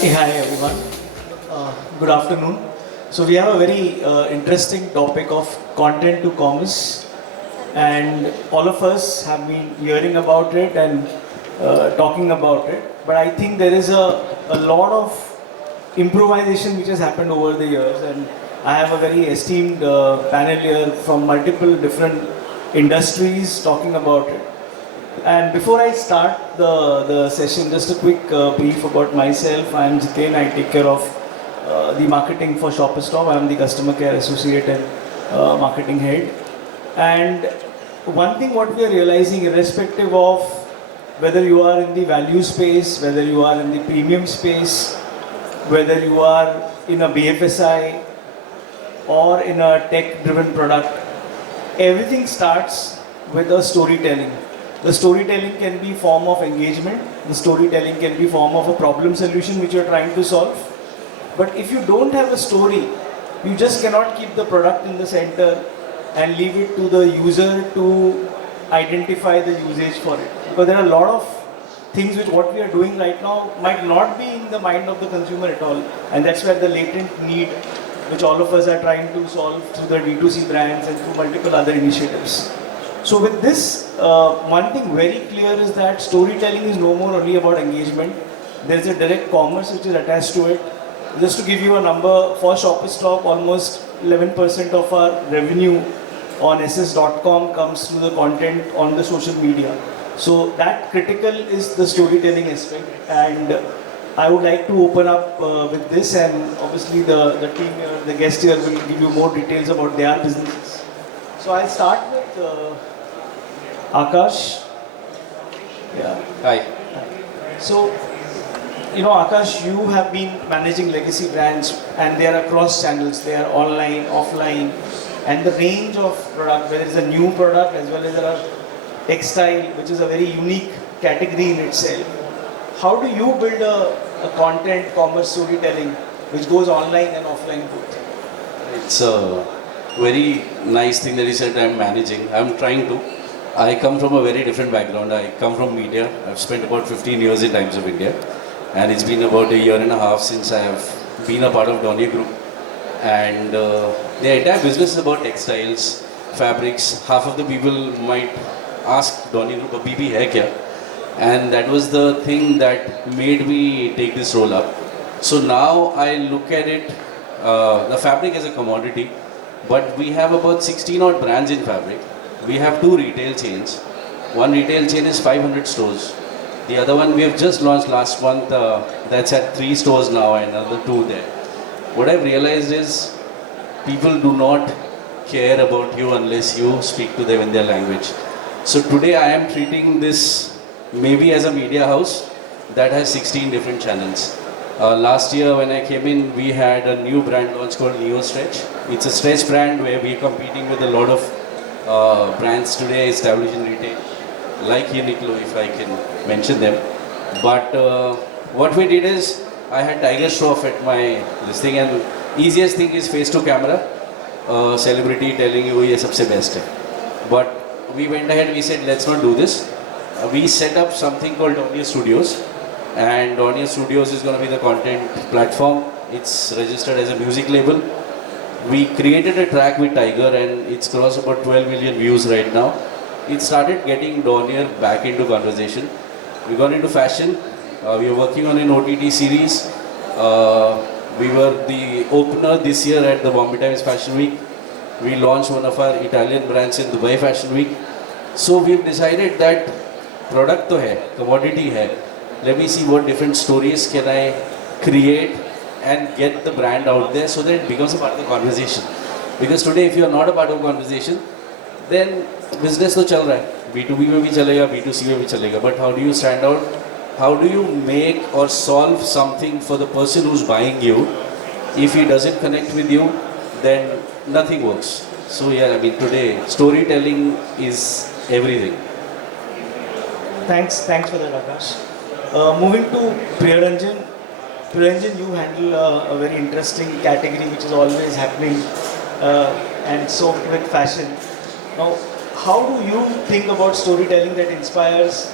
Hey, hi everyone. Good afternoon. So we have a very interesting topic of content to commerce, and all of us have been hearing about it and talking about it. But I think there is a lot of improvisation which has happened over the years, and I have a very esteemed panel here from multiple different industries talking about it. And before I start the session, just a quick brief about myself. I am Jiten. I take care of the marketing for Shopper Stop. I am the customer care associate and marketing head. And one thing what we are realizing, irrespective of whether you are in the value space, whether you are in the premium space, whether you are in a BFSI or in a tech-driven product, everything starts with a storytelling. The storytelling can be form of engagement. The storytelling can be form of a problem solution which you are trying to solve. But if you don't have a story, you just cannot keep the product in the center and leave it to the user to identify the usage for it. Because there are a lot of things which what we are doing right now might not be in the mind of the consumer at all. And that's where the latent need which all of us are trying to solve through the D2C brands and through multiple other initiatives. So with this, one thing very clear is that storytelling is no more only about engagement. There is a direct commerce which is attached to it. Just to give you a number, for Shopper Stop, almost 11% of our revenue on ss.com comes through the content on the social media. So that critical is the storytelling aspect, and I would like to open up with this, and obviously the team here, the guest here will give you more details about their businesses. So I'll start with Aakash. Yeah. Hi. So, you know, Aakash, you have been managing legacy brands and they are across channels. They are online, offline, and the range of product, whether it's a new product as well as there are textile, which is a very unique category in itself. How do you build a content commerce storytelling which goes online and offline both? It's a very nice thing that you said I'm managing. I'm trying to. I come from a very different background. I come from media. I've spent about 15 years in Times of India. And it's been about a year and a half since I have been a part of Donear Group. And the entire business is about textiles, fabrics. Half of the people might ask Donear Group, BB hai kya? And that was the thing that made me take this role up. So now I look at it, the fabric as a commodity, but we have about 16 odd brands in fabric. We have 2 retail chains. One retail chain is 500 stores. The other one we have just launched last month, that's at 3 stores now and another 2 there. What I've realized is people do not care about you unless you speak to them in their language. So today I am treating this maybe as a media house that has 16 different channels. Last year when I came in, we had a new brand launch called Neo Stretch. It's a stretch brand where we're competing with a lot of brands today established in retail, like Uniqlo, if I can mention them. But what we did is, I had Tiger Shroff at this thing, and easiest thing is face to camera, celebrity telling you ye sabse best hai. But we went ahead, we said let's not do this. We set up something called Donear Studios, and Donear Studios is going to be the content platform. It's registered as a music label. We created a track with Tiger and it's crossed about 12 million views right now. It started getting Donear back into conversation. We got into fashion. We are working on an OTT series. We were the opener this year at the Bombay Times Fashion Week. We launched one of our Italian brands in Dubai Fashion Week. So we've decided that product to hai, commodity hai. Let me see what different stories can I create and get the brand out there so that it becomes a part of the conversation. Because today if you are not a part of the conversation, then business to chal raha hai. B2B mein bhi chalega, B2C mein bhi chalega. But how do you stand out? How do you make or solve something for the person who's buying you? If he doesn't connect with you, then nothing works. So yeah, I mean today storytelling is everything. Thanks for that, Aakash. Moving to Priyaranjan. Priyaranjan, you handle a very interesting category which is always happening, and so with fashion. Now, how do you think about storytelling that inspires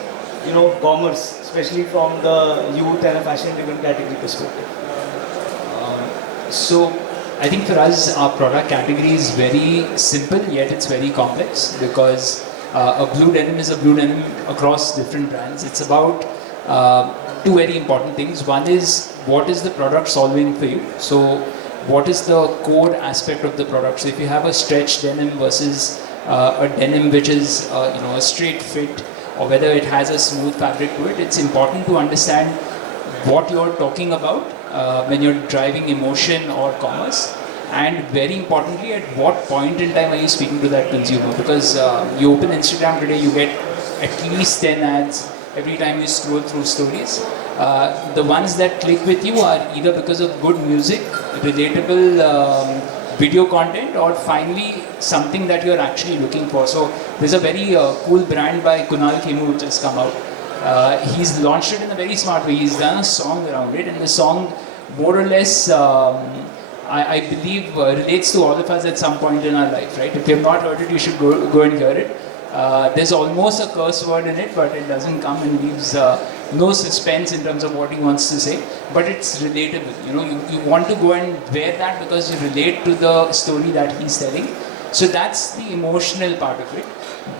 commerce, especially from the youth and a fashion-driven category perspective? So I think for us, our product category is very simple, yet it's very complex because a blue denim is a blue denim across different brands. It's about two very important things. One is what is the product solving for you? So what is the core aspect of the product? So if you have a stretch denim versus a denim which is a straight fit, or whether it has a smooth fabric to it, it's important to understand what you're talking about when you're driving emotion or commerce, and very importantly, at what point in time are you speaking to that consumer? Because you open Instagram today, you get at least 10 ads every time you scroll through stories. The ones that click with you are either because of good music, relatable video content, or finally something that you're actually looking for. So there's a very cool brand by Kunal Khemu which has come out. He's launched it in a very smart way. He's done a song around it, and the song more or less, I believe, relates to all of us at some point in our life, right? If you have not heard it, you should go and hear it. There's almost a curse word in it, but it doesn't come and leaves no suspense in terms of what he wants to say. But it's relatable. You want to go and wear that because you relate to the story that he's telling. So that's the emotional part of it.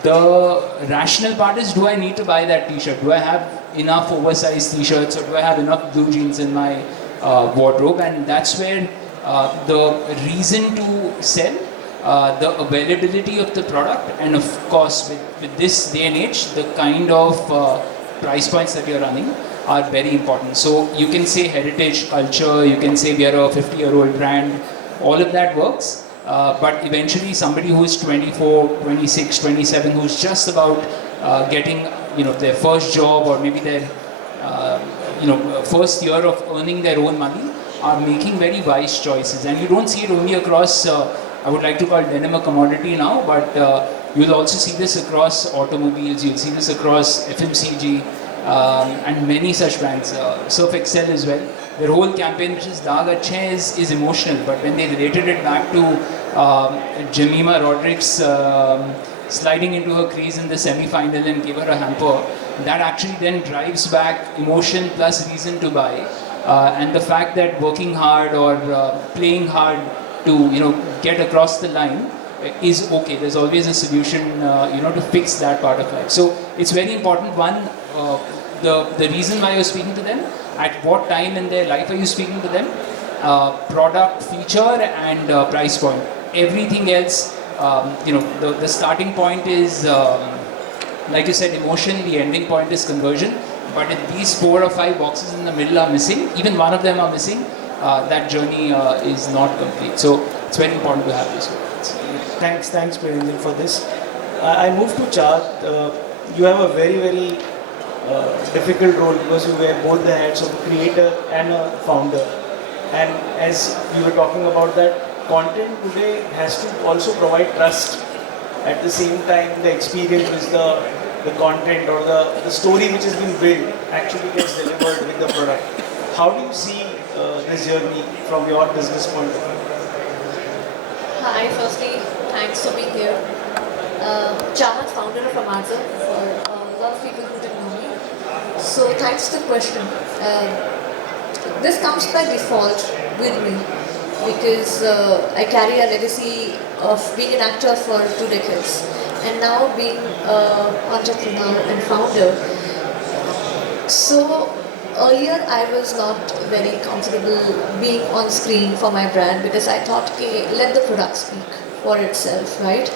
The rational part is, do I need to buy that t-shirt? Do I have enough oversized t-shirts, or do I have enough blue jeans in my wardrobe? And that's where the reason to sell, the availability of the product, and of course with this day and age, the kind of price points that you're running are very important. So you can say heritage, culture, you can say we are a 50-year-old brand, all of that works. But eventually somebody who is 24, 26, 27, who's just about getting their first job, or maybe their first year of earning their own money, are making very wise choices. And you don't see it only across, I would like to call denim a commodity now, but you'll also see this across automobiles, you'll see this across FMCG, and many such brands. Surf Excel as well. Their whole campaign, which is Daag Achhe Hain, is emotional, but when they related it back to Jemima Rodriguez sliding into her crease in the semi-final and gave her a hamper, that actually then drives back emotion plus reason to buy. And the fact that working hard or playing hard to get across the line is okay. There's always a solution to fix that part of life. So it's very important. One, the reason why you're speaking to them, at what time in their life are you speaking to them, product, feature, and price point. Everything else, the starting point is, like you said, emotion. The ending point is conversion. But if these 4 or 5 boxes in the middle are missing, even one of them are missing, that journey is not complete. So it's very important to have this. Thanks, Priyaranjan, for this. I move to Chahatt. You have a very, very difficult role because you wear both the hats of a creator and a founder. And as you were talking about that, content today has to also provide trust. At the same time, the experience with the content or the story which has been built actually gets delivered with the product. How do you see this journey from your business point of view? Hi, firstly, thanks for being here. Chahatt, founder of Ammarzo, for a lot of people who didn't know me. So thanks to the question. This comes by default with me because I carry a legacy of being an actor for 2 decades and now being an entrepreneur and founder. So earlier I was not very comfortable being on screen for my brand because I thought, okay, let the product speak for itself, right?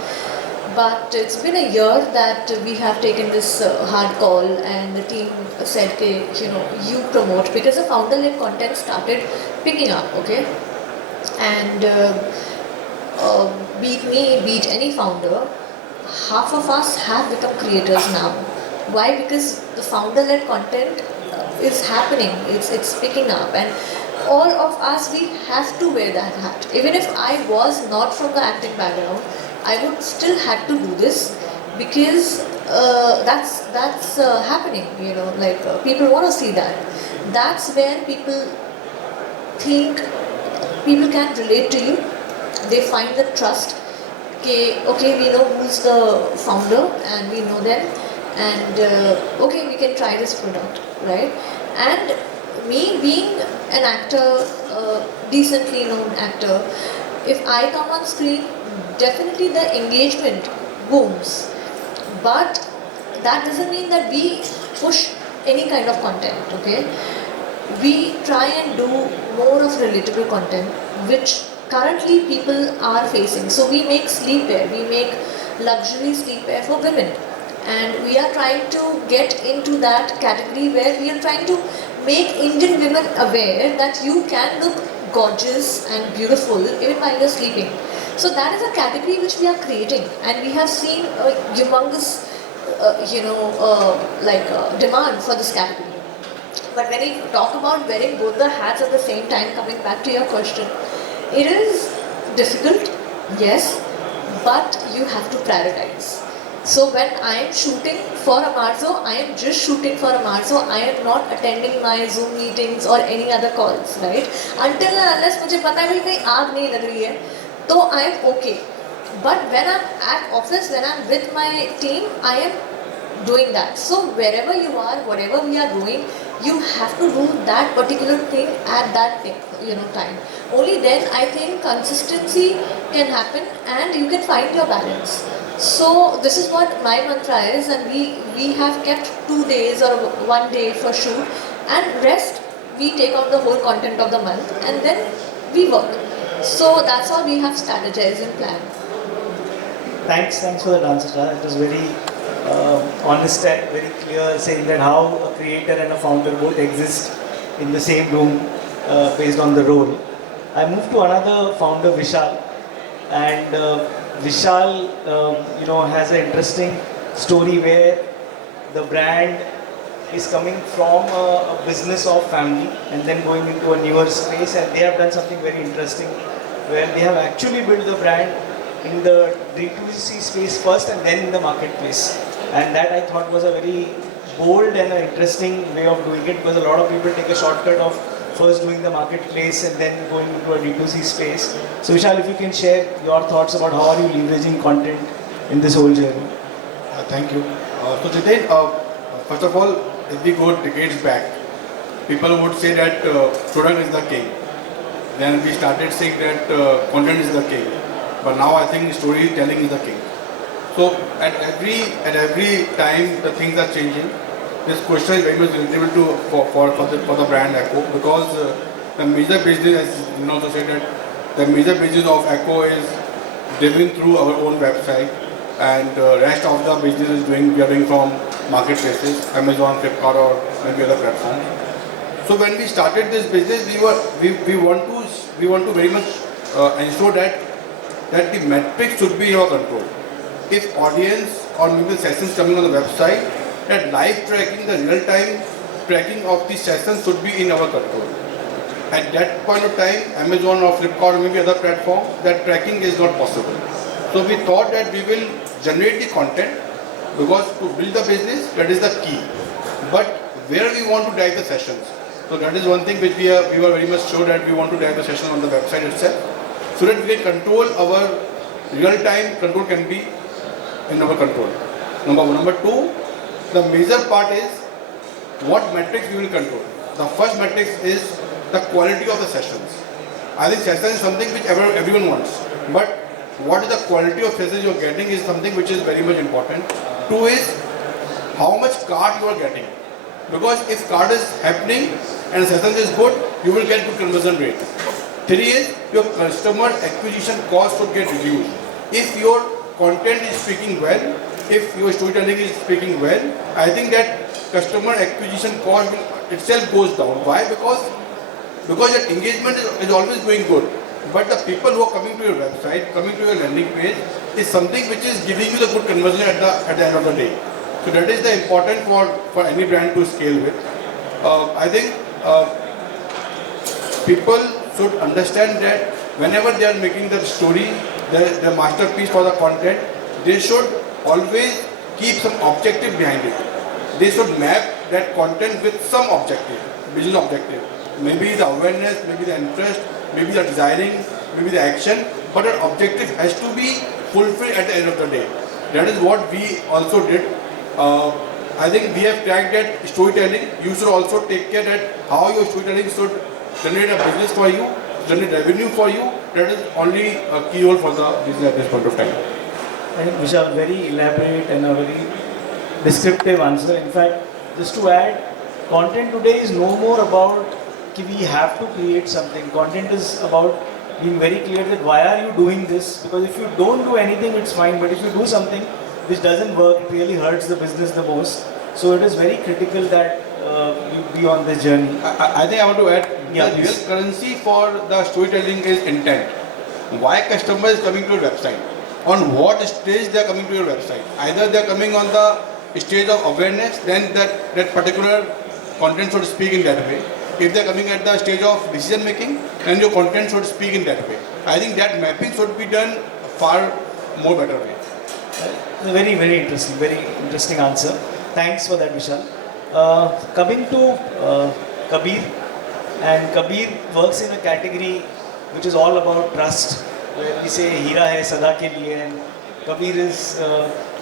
But it's been a year that we have taken this hard call, and the team said, okay, you promote, because the founder-led content started picking up, okay? And beat me, beat any founder, half of us have become creators now. Why? Because the founder-led content is happening, it's picking up, and all of us, we have to wear that hat. Even if I was not from the acting background, I would still have to do this because that's happening, people want to see that. That's where people think people can relate to you. They find the trust. Okay, we know who's the founder and we know them, and okay, we can try this product, right? And me being an actor, decently known actor, if I come on screen, definitely the engagement booms. But that doesn't mean that we push any kind of content, okay? We try and do more of relatable content, which currently people are facing. So we make sleepwear, we make luxury sleepwear for women. And we are trying to get into that category where we are trying to make Indian women aware that you can look gorgeous and beautiful even while you're sleeping. So that is a category which we are creating, and we have seen a humongous, demand for this category. But when you talk about wearing both the hats at the same time, coming back to your question, it is difficult, yes, but you have to prioritize. So when I am shooting for Ammarzo, I am just shooting for Ammarzo. I am not attending my Zoom meetings or any other calls, right? Until and unless मुझे पता है कि आग नहीं लग रही है, तो I am okay. But when I'm at office, when I'm with my team, I am doing that. So wherever you are, whatever we are doing, you have to do that particular thing at that time. Only then I think consistency can happen and you can find your balance. So this is what my mantra is, and we have kept 2 days or 1 day for shoot, and rest we take out the whole content of the month and then we work. So that's how we have strategized and planned. Thanks for that answer, Chahatt. It was very honest and very clear, saying that how a creator and a founder both exist in the same room based on the role. I moved to another founder, Vishal, and Vishal, has an interesting story where the brand is coming from a business of family and then going into a newer space, and they have done something very interesting where they have actually built the brand in the D2C space first and then in the marketplace. And that I thought was a very bold and an interesting way of doing it, because a lot of people take a shortcut of first doing the marketplace and then going into a D2C space. So Vishal, if you can share your thoughts about how are you leveraging content in this whole journey. Thank you. So Jiten, first of all, if we go decades back, people would say that product is the king. Then we started saying that content is the king. But now I think storytelling is the king. So at every time the things are changing. This question is very much relatable to for the brand ACwO, because the major business, as you also said, that the major business of ACwO is delivering through our own website, and rest of the business is we are doing from marketplaces, Amazon, Flipkart, or maybe other platforms. So when we started this business, we want to very much ensure that the metrics should be in our control. If audience or maybe sessions coming on the website, that live tracking, the real-time tracking of the sessions should be in our control. At that point of time, Amazon or Flipkart or maybe other platform, that tracking is not possible. So we thought that we will generate the content, because to build the business, that is the key. But where we want to drive the sessions. So that is one thing which we were very much sure that we want to drive the session on the website itself, so that we can control our real-time control can be in our control. Number one. Number two, the major part is what metrics we will control. The first metric is the quality of the sessions. I think session is something which everyone wants, but what is the quality of sessions you are getting is something which is very much important. Two is how much cart you are getting, because if cart is happening and session is good, you will get good conversion rate. Three is your customer acquisition cost should get reduced. If your content is speaking well, if your storytelling is speaking well, I think that customer acquisition cost itself goes down. Why? Because your engagement is always going good. But the people who are coming to your website, coming to your landing page, is something which is giving you the good conversion at the end of the day. So that is the important for any brand to scale with. I think people should understand that whenever they are making the story, the masterpiece for the content, they should always keep some objective behind it. They should map that content with some objective, business objective. Maybe the awareness, maybe the interest, maybe the desiring, maybe the action, but an objective has to be fulfilled at the end of the day. That is what we also did. I think we have cracked that storytelling. You should also take care that how your storytelling should generate a business for you, generate revenue for you. That is only a key role for the business at this point of time. I think Vishal, very elaborate and a very descriptive answer. In fact, just to add, content today is no more about कि we have to create something. Content is about being very clear that why are you doing this? Because if you don't do anything, it's fine. But if you do something which doesn't work, it really hurts the business the most. So it is very critical that you be on this journey. I think I want to add, Yeah, the please. real currency for the storytelling is intent. Why customer is coming to your website? On what stage they are coming to your website? Either they are coming on the stage of awareness, then that particular content should speak in that way. If they are coming at the stage of decision making, then your content should speak in that way. I think that mapping should be done far more better way. A very interesting answer. Thanks for that, Vishal. Coming to Kabir, and Kabir works in a category which is all about trust. Where we say "Hira hai sada ke liye," and Kabir is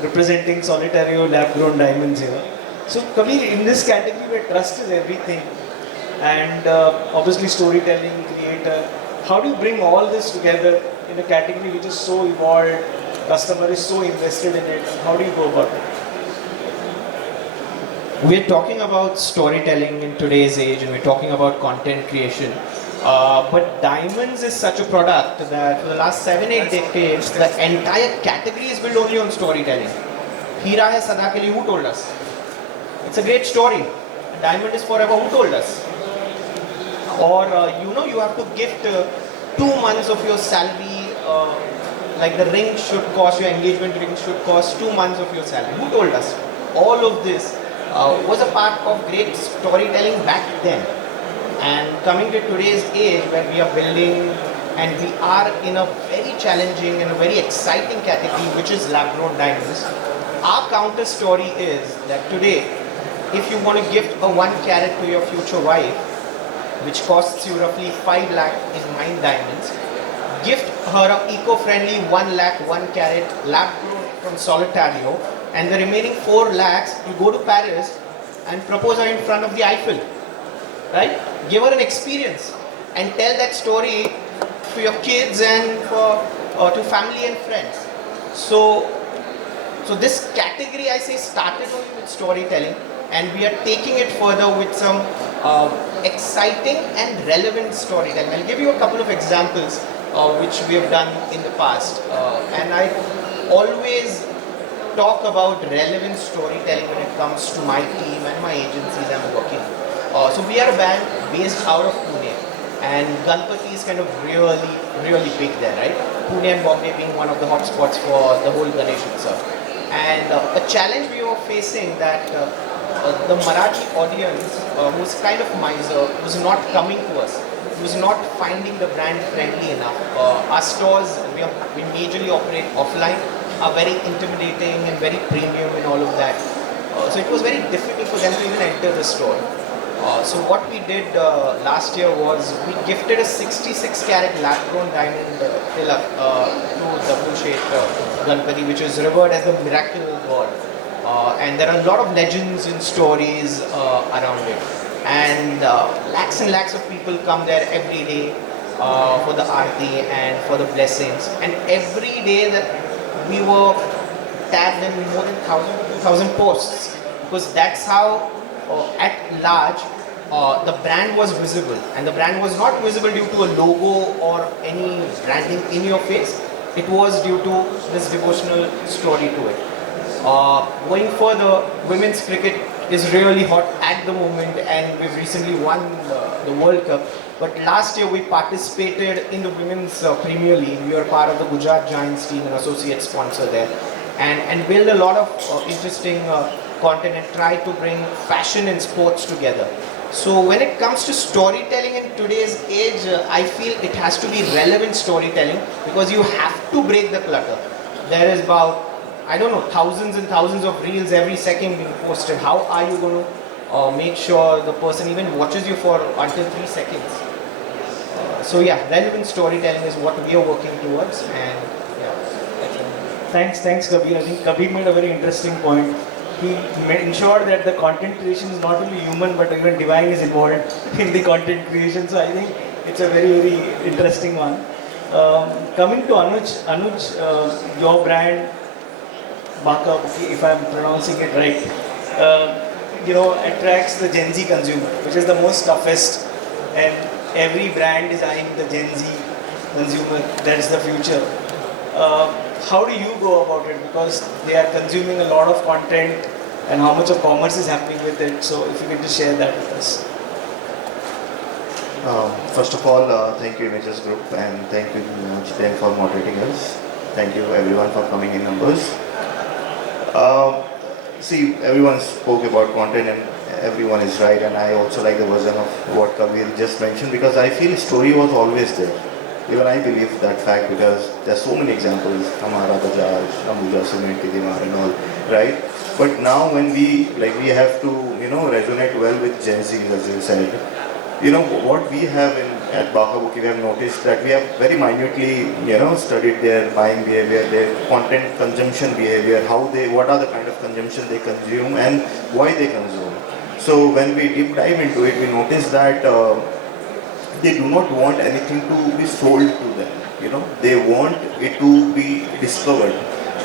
representing Solitario lab-grown diamonds here. So Kabir, in this category where trust is everything, and obviously storytelling, creator, how do you bring all this together in a category which is so evolved? Customer is so invested in it. How do you go about it? We're talking about storytelling in today's age, and we're talking about content creation. But diamonds is such a product that for the last 7-8 decades, the entire category is built only on storytelling. Hira hai sada ke liye, who told us? It's a great story. A diamond is forever, who told us? Or you have to gift 2 months of your salary. Like the ring should cost, your engagement ring should cost 2 months of your salary. Who told us? All of this was a part of great storytelling back then. And coming to today's age where we are building and we are in a very challenging and a very exciting category which is lab-grown diamonds, our counter story is that today, if you want to gift a 1 carat to your future wife, which costs you roughly 5 lakh in mined diamonds, gift her a eco-friendly 1 lakh 1 carat lab-grown from Solitario, and the remaining 4 lakhs you go to Paris and propose her in front of the Eiffel, right? Give her an experience and tell that story to your kids and to family and friends. So this category, I say, started only with storytelling, and we are taking it further with some exciting and relevant storytelling. I'll give you a couple of examples which we have done in the past, and I always talk about relevant storytelling when it comes to my team and my agencies I'm working. So we are a band based out of Pune, and Ganpati is kind of really big there, right? Pune and Bombay being one of the hotspots for the whole Ganesh Utsav. And a challenge we were facing that the Marathi audience was kind of miser, was not coming to us, was not finding the brand friendly enough. Our stores, we majorly operate offline, are very intimidating and very premium and all of that. So it was very difficult for them to even enter the store. So what we did last year was we gifted a 66 carat lab-grown diamond tilak to the Bucci Ganpati, which is revered as the miracle god. And there are a lot of legends and stories around it. And lakhs and lakhs of people come there every day for the aarti and for the blessings. And every day that we were tagged in more than 1,000 posts, because that's how at large the brand was visible. And the brand was not visible due to a logo or any branding in your face. It was due to this devotional story to it. Going further, women's cricket is really hot at the moment, and we've recently won the World Cup. But last year we participated in the Women's Premier League. We were part of the Gujarat Giants team and associate sponsor there, and build a lot of interesting content and try to bring fashion and sports together. So when it comes to storytelling in today's age, I feel it has to be relevant storytelling, because you have to break the clutter. There is about, I don't know, thousands and thousands of reels every second being posted. How are you going to make sure the person even watches you for until 3 seconds? So yeah, relevant storytelling is what we are working towards, and yeah. Thanks Kabir. I think Kabir made a very interesting point. he ensured that the content creation is not only human but even divine is involved in the content creation. So I think it's a very, very interesting one. Coming to Anuj, your brand, Bacca, if I'm pronouncing it right, attracts the Gen Z consumer, which is the most toughest, and every brand is eyeing the Gen Z consumer. That is the future. How do you go about it? Because they are consuming a lot of content, and how much of commerce is happening with it. So if you can just share that with us. First of all, thank you Images Group and thank you Jiten for moderating us. Thank you everyone for coming in numbers. See, everyone spoke about content and everyone is right, and I also like the version of what Kabir just mentioned, because I feel story was always there. Even I believe that fact because there's so many examples, Hamara Bajaj, Ammarzo, Cement, Dimar and all, right? But now when we have to, resonate well with Gen Z, as you said, what we have at Bacca, we have noticed that we have very minutely, studied their buying behavior, their content consumption behavior, what are the kind of consumption they consume and why they consume. So when we deep dive into it, we notice that they do not want anything to be sold to them. They want it to be discovered.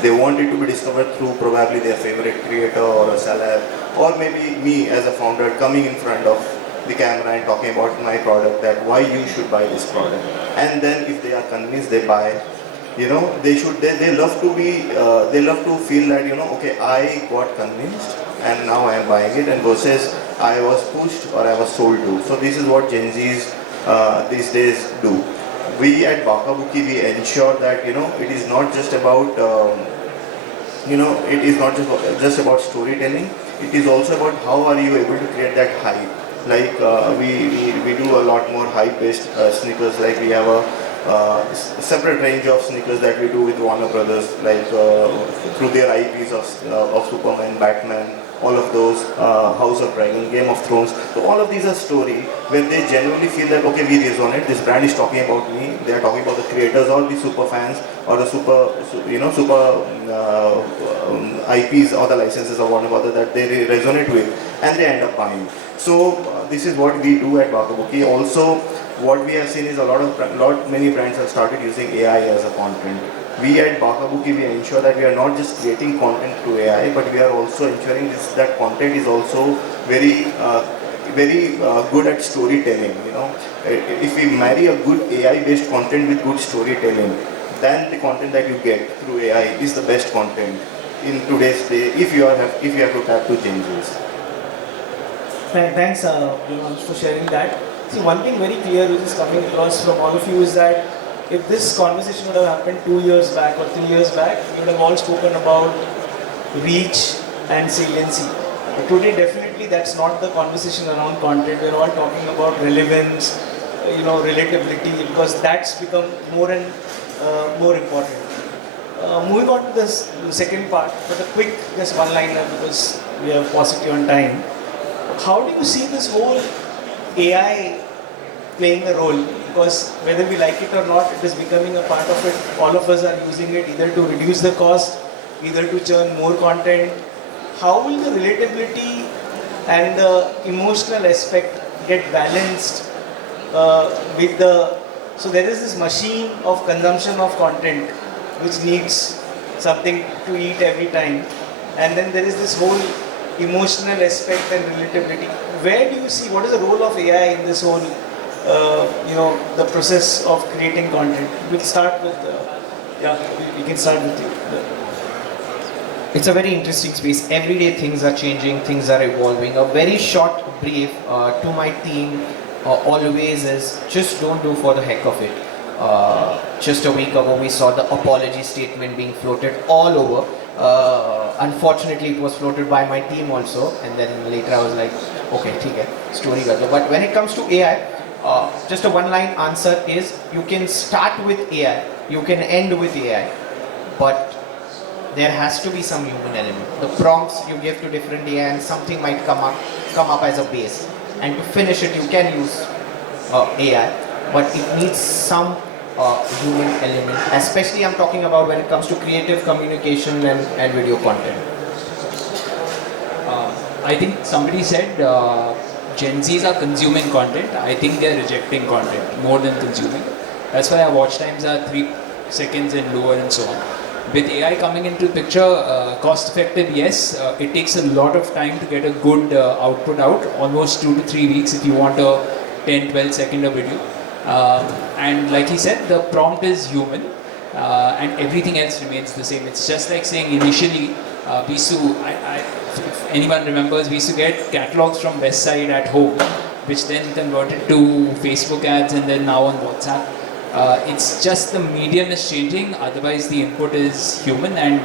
They want it to be discovered through probably their favorite creator or a celeb, or maybe me as a founder coming in front of the camera and talking about my product, that why you should buy this product. And then if they are convinced, they buy. They love to feel that, okay, I got convinced and now I am buying it, and versus I was pushed or I was sold to. So this is what Gen Zs these days do. We at Bacca, we ensure that, it is not just about, it is not just about storytelling. It is also about how are you able to create that hype. Like we do a lot more hype-based sneakers. Like we have a separate range of sneakers that we do with Warner Brothers, like through their IPs of Superman, Batman, all of those, House of Dragon, Game of Thrones. So all of these are story where they genuinely feel that, okay, we resonate, this brand is talking about me, they are talking about the creators or the super fans or the super IPs or the licenses of Warner Brothers that they resonate with, and they end up buying. So this is what we do at Bacca. Also, what we have seen is many brands have started using AI as a content. We at Bacca, we ensure that we are not just creating content through AI, but we are also ensuring that content is also very good at storytelling. If we marry a good AI-based content with good storytelling, then the content that you get through AI is the best content in today's day. If you have to tap to changes. Thanks, for sharing that. See, one thing very clear which is coming across from all of you is that if this conversation would have happened 2 years back or 3 years back, we would have all spoken about reach and saliency. But today, definitely, that's not the conversation around content. We're all talking about relevance, relatability, because that's become more and more important. Moving on to this second part, but a quick, just one-liner because we have paucity on time. How do you see this whole AI playing a role? Because whether we like it or not, it is becoming a part of it. All of us are using it either to reduce the cost, either to churn more content. How will the relatability and the emotional aspect get balanced with the... So there is this machine of consumption of content which needs something to eat every time. And then there is this whole emotional aspect and relatability. Where do you see, what is the role of AI in this whole, the process of creating content? We'll start with, we can start with you. It's a very interesting space. Every day things are changing, things are evolving. A very short brief to my team always is just don't do for the heck of it. Just a week ago we saw the apology statement being floated all over. Unfortunately it was floated by my team also, and then later I was like, okay, theek hai, story gato. But when it comes to AI, just a one-line answer is you can start with AI, you can end with AI, but there has to be some human element. The prompts you give to different AI and something might come up as a base, and to finish it you can use AI, but it needs some human element, especially I'm talking about when it comes to creative communication and video content. I think somebody said Gen Zs are consuming content. I think they're rejecting content more than consuming. That's why our watch times are 3 seconds and lower and so on. With AI coming into the picture, cost effective, yes. It takes a lot of time to get a good output out, almost 2 to 3 weeks if you want a 10-12 second video. And like he said, the prompt is human and everything else remains the same. It's just like saying initially, we used to, if anyone remembers, we used to get catalogs from West Side at home, which then converted to Facebook ads and then now on WhatsApp. It's just the medium is changing, otherwise the input is human, and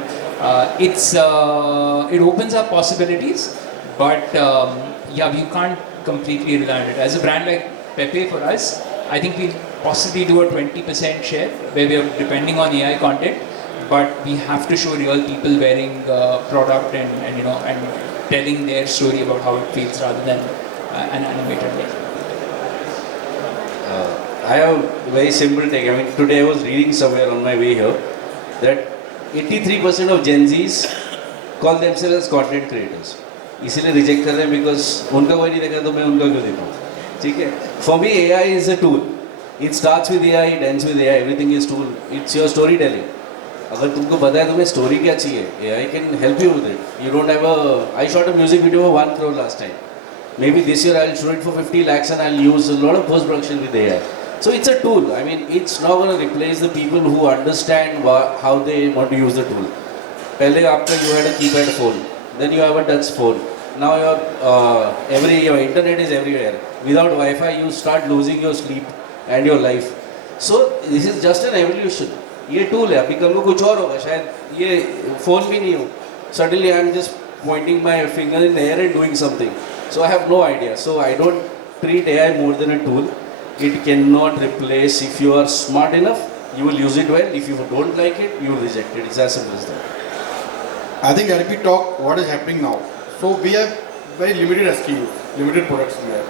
it opens up possibilities, but yeah, we can't completely rely on it. As a brand like Pepe, for us, I think we'll possibly do a 20% share where we are depending on AI content, but we have to show real people wearing product and you know, and telling their story about how it feels rather than an animated way. I have a very simple take. I mean, today I was reading somewhere on my way here that 83% of Gen Zs call themselves as content creators. इसीलिए reject कर रहे हैं because उनका कोई नहीं देखा तो मैं उनका क्यों देखूँ? ठीक है? For me, AI is a tool. It starts with AI, it ends with AI. Everything is tool. It's your storytelling. अगर तुमको पता है तुम्हें story क्या चाहिए, AI can help you with it. You don't have a. I shot a music video for 1 crore last time. Maybe this year I'll shoot it for 50 lakhs and I'll use a lot of post production with AI. So it's a tool. I mean, it's not going to replace the people who understand how they want to use the tool. Pehle after you had a keypad phone, then you have a touch phone. Now your internet is everywhere. Without Wi-Fi, you start losing your sleep and your life. So this is just an evolution. ये tool है. अभी कल को कुछ और होगा. शायद ये phone भी नहीं हो. Suddenly I'm just pointing my finger in the air and doing something. So I have no idea. So I don't treat AI more than a tool. It cannot replace. If you are smart enough, you will use it well. If you don't like it, you will reject it. It's as simple as that. I think as we talk, what is happening now? So we have very limited SKUs, limited products we have.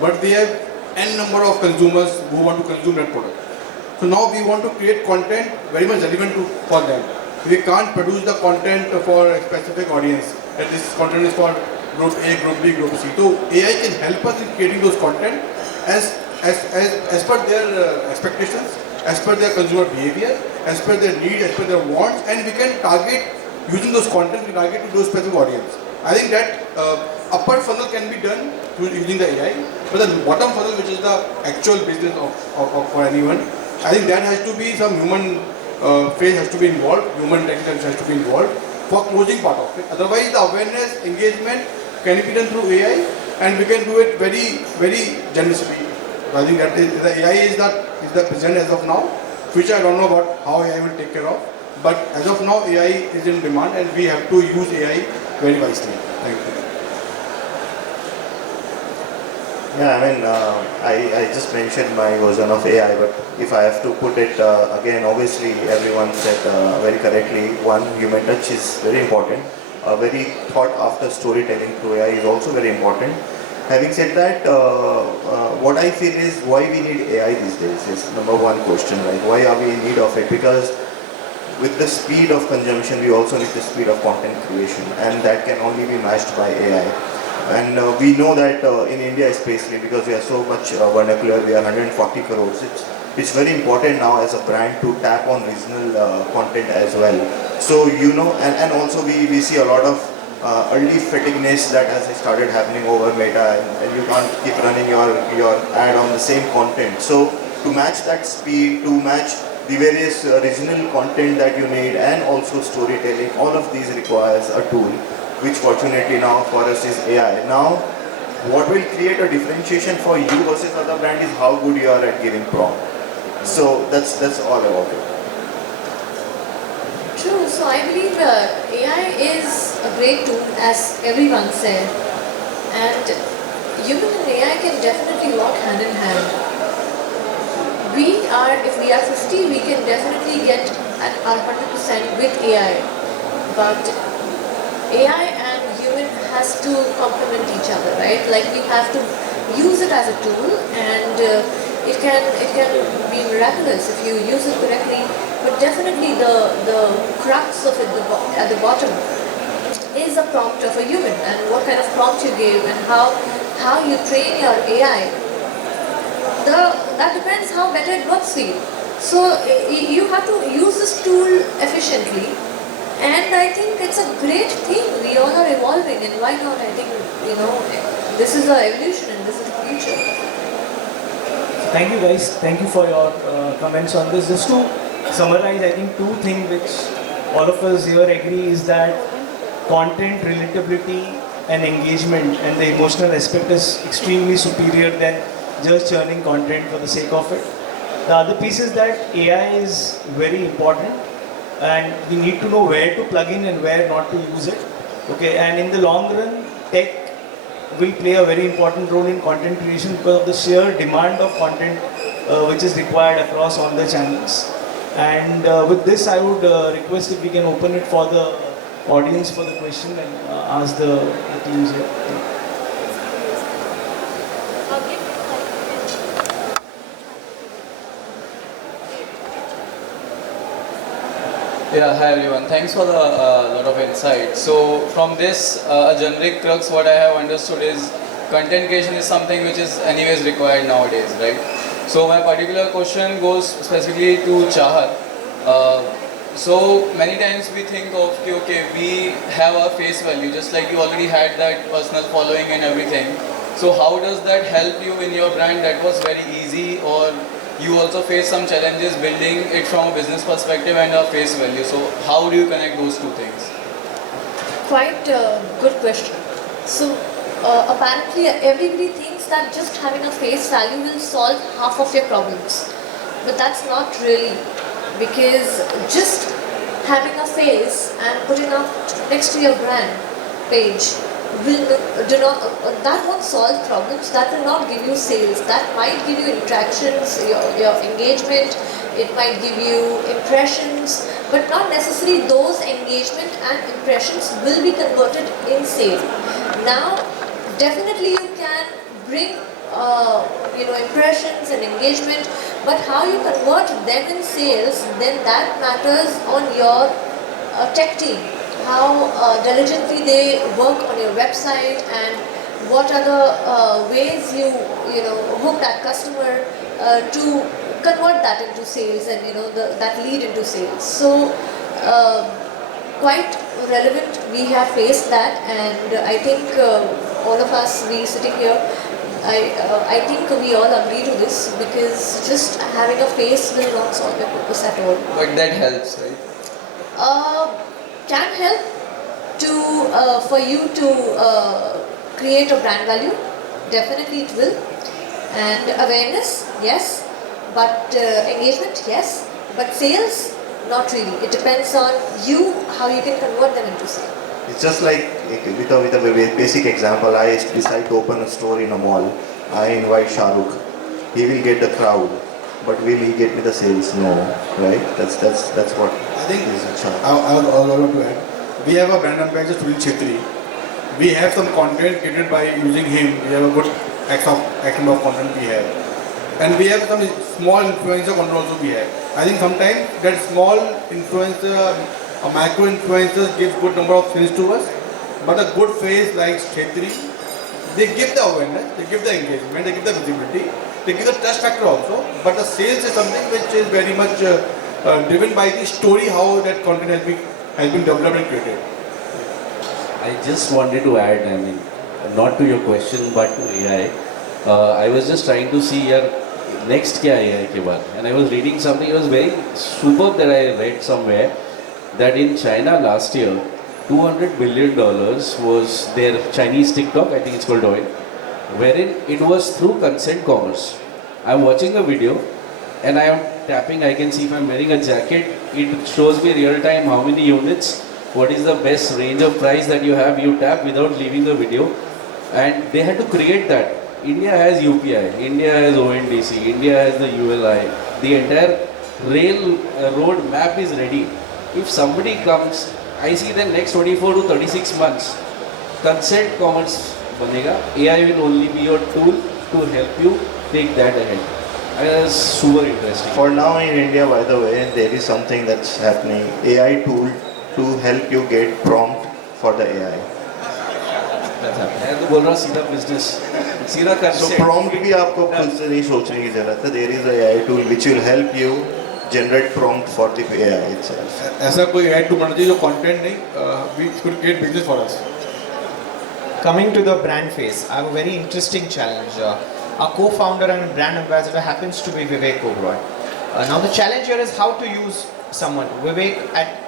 But we have n number of consumers who want to consume that product. So now we want to create content very much relevant for them. We can't produce the content for a specific audience. And this content is for group A, group B, group C. So AI can help us in creating those content as per their expectations, as per their consumer behavior, as per their needs, as per their wants, and we can target, using those content, we target to those specific audience. I think that upper funnel can be done through using the AI, but the bottom funnel, which is the actual business of for anyone, I think that has to be some human face has to be involved, human intelligence has to be involved for closing part of it. Otherwise, the awareness, engagement can be done through AI, and we can do it very, very generously. So I think that is, the AI is the present as of now. Future I don't know about how AI will take care of, but as of now AI is in demand, and we have to use AI very wisely. Thank you. Yeah, I mean, I just mentioned my version of AI, but if I have to put it again, obviously everyone said very correctly, one, human touch is very important. A very thought after storytelling through AI is also very important. Having said that, what I feel is why we need AI these days is number one question, like why are we in need of it? Because with the speed of consumption, we also need the speed of content creation, and that can only be matched by AI. And we know that in India especially, because we are so much vernacular, we are 140 crores, it's very important now as a brand to tap on regional content as well. So, you know, and also we see a lot of early fatigueness that has started happening over Meta, and you can't keep running your ad on the same content. So to match that speed, to match the various regional content that you need, and also storytelling, all of these requires a tool, which fortunately now for us is AI. Now, what will create a differentiation for you versus other brand is how good you are at giving prompt. So that's all about it. True. So I believe AI is a great tool, as everyone said, and human and AI can definitely walk hand in hand. If we are 50, we can definitely get at our 100% with AI, but AI and human has to complement each other, right? Like we have to use it as a tool, and it can be miraculous if you use it correctly. But definitely the crux of it at the bottom is a prompt of a human, and what kind of prompt you give and how you train your AI, that depends how better it works for you. So you have to use this tool efficiently, and I think it's a great thing. We all are evolving, and why not? I think, this is the evolution and this is the future. Thank you guys. Thank you for your comments on this. Just to summarize, I think two things which all of us here agree is that content relatability and engagement and the emotional aspect is extremely superior than just churning content for the sake of it. The other piece is that AI is very important and we need to know where to plug in and where not to use it. Okay, and in the long run, tech will play a very important role in content creation because of the sheer demand of content which is required across all the channels. And with this, I would request if we can open it for the audience for the question and ask the teams here. Yeah, hi everyone. Thanks for the lot of insight. So from this, a generic crux, what I have understood is content creation is something which is anyways required nowadays, right? So my particular question goes specifically to Chahatt. So many times we think of, okay, we have our face value, just like you already had that personal following and everything. So how does that help you in your brand? That was very easy, or you also face some challenges building it from a business perspective and a face value. So how do you connect those two things? Quite a good question. So apparently everybody thinks that just having a face value will solve half of your problems. But that's not really, because just having a face and putting up next to your brand page that won't solve problems. That will not give you sales. That might give you interactions, your engagement. It might give you impressions, but not necessarily those engagement and impressions will be converted in sale. Now, definitely you can bring impressions and engagement, but how you convert them in sales, then that matters on your tech team. How diligently they work on your website and what are the ways you hook that customer to convert that into sales and that lead into sales. So quite relevant. We have faced that, and I think all of us we sitting here, I think we all agree to this, because just having a face will not solve your purpose at all. But that helps, right? Can help to for you to create a brand value. Definitely it will. And awareness, yes. But engagement, yes. But sales, not really. It depends on you, how you can convert them into sales. It's just like, with a basic example, I decide to open a store in a mall. I invite Shahrukh. He will get the crowd, but will he get me the sales? No, right? That's what I think is a chance. I want to add. We have a brand ambassador, Sunil Chhetri. We have some content created by using him. We have a good action of content we have. And we have some small influencer content also we have. I think sometimes that small influencer, a micro influencer gives good number of sales to us, but a good face like Chhetri, they give the awareness, they give the engagement, they give the visibility, they give the trust factor also, but the sales is something which is very much driven by the story, how that content has been developed and created. I just wanted to add, not to your question but to AI. I was just trying to see your next kya AI ke baad, and I was reading something. It was very superb that I read somewhere that in China last year, $200 billion was their Chinese TikTok, I think it's called Donear, wherein it was through consent commerce. I'm watching a video and I am tapping. I can see if I'm wearing a jacket, it shows me real time how many units, what is the best range of price that you have. You tap without leaving the video, and they had to create that. India has UPI, India has ONDC, India has the ULI, the entire rail road map is ready. If somebody comes, I see the next 24 to 36 months, consent commerce banega, AI will only be your tool to help you take that ahead. That's super interesting. For now in India, by the way, there is something that's happening. AI tool to help you get prompt for the AI. मैं तो बोल रहा हूँ सीधा business, सीधा कर So prompt भी आपको खुद से नहीं सोचने की जरूरत है. There is a AI tool which will help you generate prompt for the AI itself. ऐसा कोई AI tool बनना चाहिए जो content नहीं, which could create business for us. Coming to the brand phase, I have a very interesting challenge. Our co-founder and brand ambassador happens to be Vivek Oberoi. Now the challenge here is how to use someone. Vivek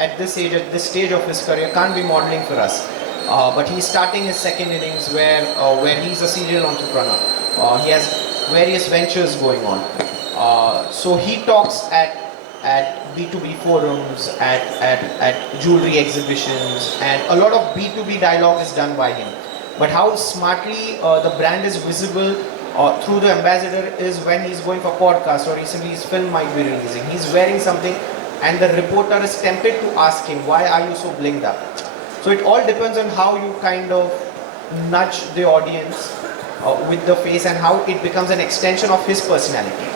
at this age, at this stage of his career, can't be modeling for us. But he's starting his second innings where he's a serial entrepreneur. He has various ventures going on. So he talks at B2B forums, at jewelry exhibitions, and a lot of B2B dialogue is done by him. But how smartly the brand is visible through the ambassador is when he's going for podcast, or recently his film might be releasing. He's wearing something and the reporter is tempted to ask him, why are you so blinged up? So it all depends on how you kind of nudge the audience with the face and how it becomes an extension of his personality.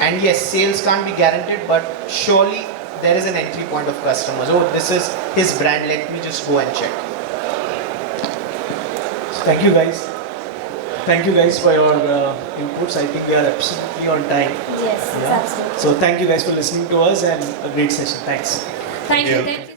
And yes, sales can't be guaranteed, but surely there is an entry point of customers. Oh, this is his brand, let me just go and check. Thank you guys. Thank you guys for your inputs. I think we are absolutely on time. Yes, it's absolutely. So thank you guys for listening to us and a great session. Thanks. Thank you.